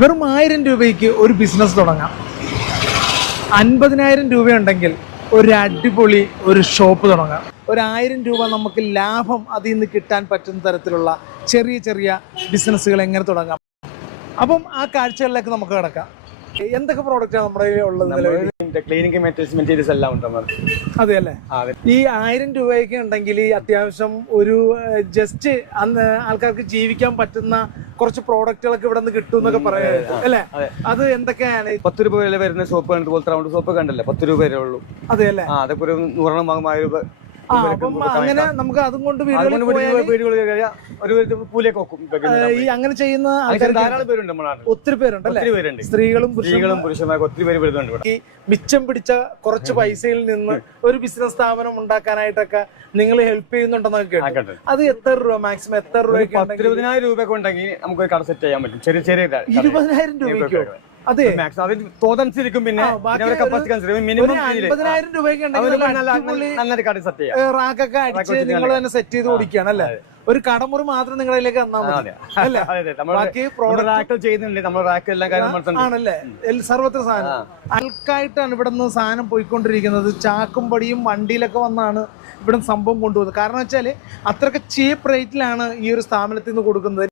വെറും 1000 രൂപയ്ക്ക് ഒരു ബിസിനസ് തുടങ്ങാം. 50,000 രൂപയുണ്ടെങ്കിൽ ഒരു അടിപൊളി ഒരു ഷോപ്പ് തുടങ്ങാം. 1000 രൂപ നമുക്ക് ലാഭം അതിൽ നിന്ന് കിട്ടാൻ പറ്റുന്ന തരത്തിലുള്ള ചെറിയ ചെറിയ ബിസിനസ്സുകൾ എങ്ങനെ തുടങ്ങാം. അപ്പം ആ കാഴ്ചകളിലേക്ക് നമുക്ക് കിടക്കാം. എന്തൊക്കെ പ്രോഡക്റ്റാണ് നമ്മുടെ ഉള്ളത്? ക്ലീനിങ് മെറ്റീരിയൽസ് എല്ലാം ഉണ്ട്. അതെ അല്ലേ? ഈ 1000 രൂപയൊക്കെ ഉണ്ടെങ്കിൽ അത്യാവശ്യം ഒരു ജസ്റ്റ് അന്ന് ആൾക്കാർക്ക് ജീവിക്കാൻ പറ്റുന്ന കുറച്ച് പ്രോഡക്റ്റുകളൊക്കെ ഇവിടെ നിന്ന് കിട്ടും എന്നൊക്കെ പറയാം അല്ലേ? അത് എന്തൊക്കെയാണ്? 10 രൂപ വില വരുന്ന സോപ്പ് ഇതുപോലത്തെ റൗണ്ട് സോപ്പ് കണ്ടല്ലേ, 10 രൂപ വരെ ഉള്ളൂ. അതെ അല്ലേ? അതൊക്കെ ഒരു 100 1000 രൂപ. അപ്പം അങ്ങനെ നമുക്ക് അതും കൊണ്ട് ഈ അങ്ങനെ ചെയ്യുന്ന ധാരാളം പേരുണ്ട്. ഒത്തിരി പേരുണ്ട്, സ്ത്രീകളും പുരുഷന്മാരും ഒത്തിരി പേര് വരുന്നുണ്ട്. ഈ മിച്ചം പിടിച്ച കുറച്ച് പൈസയിൽ നിന്ന് ഒരു ബിസിനസ് സ്ഥാപനം ഉണ്ടാക്കാനായിട്ടൊക്കെ നിങ്ങൾ ഹെൽപ്പ് ചെയ്യുന്നുണ്ടെന്നൊക്കെ കേട്ടു. അത് എത്ര രൂപ മാക്സിമം എത്ര രൂപ? 20,000 രൂപ ഉണ്ടെങ്കിൽ നമുക്ക് ഒരു കട സെറ്റ് ചെയ്യാൻ പറ്റും. ചെറിയ 20,000 രൂപയ്ക്കോ? അതെ, തോതനുസരിക്കും. പിന്നെ മിനിമം 50,000 രൂപയ്ക്ക് നല്ലൊരു കട സെറ്റ് ചെയ്യാം. റാക്കൊക്കെ അടിച്ച് നിങ്ങൾ തന്നെ സെറ്റ് ചെയ്ത് കൊടുക്കുകയാണ് അല്ലേ? ഒരു കടമുറി മാത്രം നിങ്ങളിലേക്ക് തന്നാൽ മതി അല്ലേ? ബാക്കി പ്രോഡക്റ്റ് ചെയ്യുന്നുണ്ട് നമ്മൾ. റാക്ക് എല്ലാ കാര്യം ആണല്ലേ? സർവത്ര സാധനം ആൾക്കായിട്ടാണ് ഇവിടെ നിന്ന് സാധനം പോയിക്കൊണ്ടിരിക്കുന്നത്. ചാക്കും പടിയും വണ്ടിയിലൊക്കെ വന്നാണ് ഇവിടെ സംഭവം കൊണ്ടുപോകുന്നത്. കാരണം വെച്ചാൽ അത്രയ്ക്ക് ചീപ്പ് റേറ്റിലാണ് ഈ ഒരു സ്ഥാപനത്തിൽ നിന്ന് കൊടുക്കുന്നത്.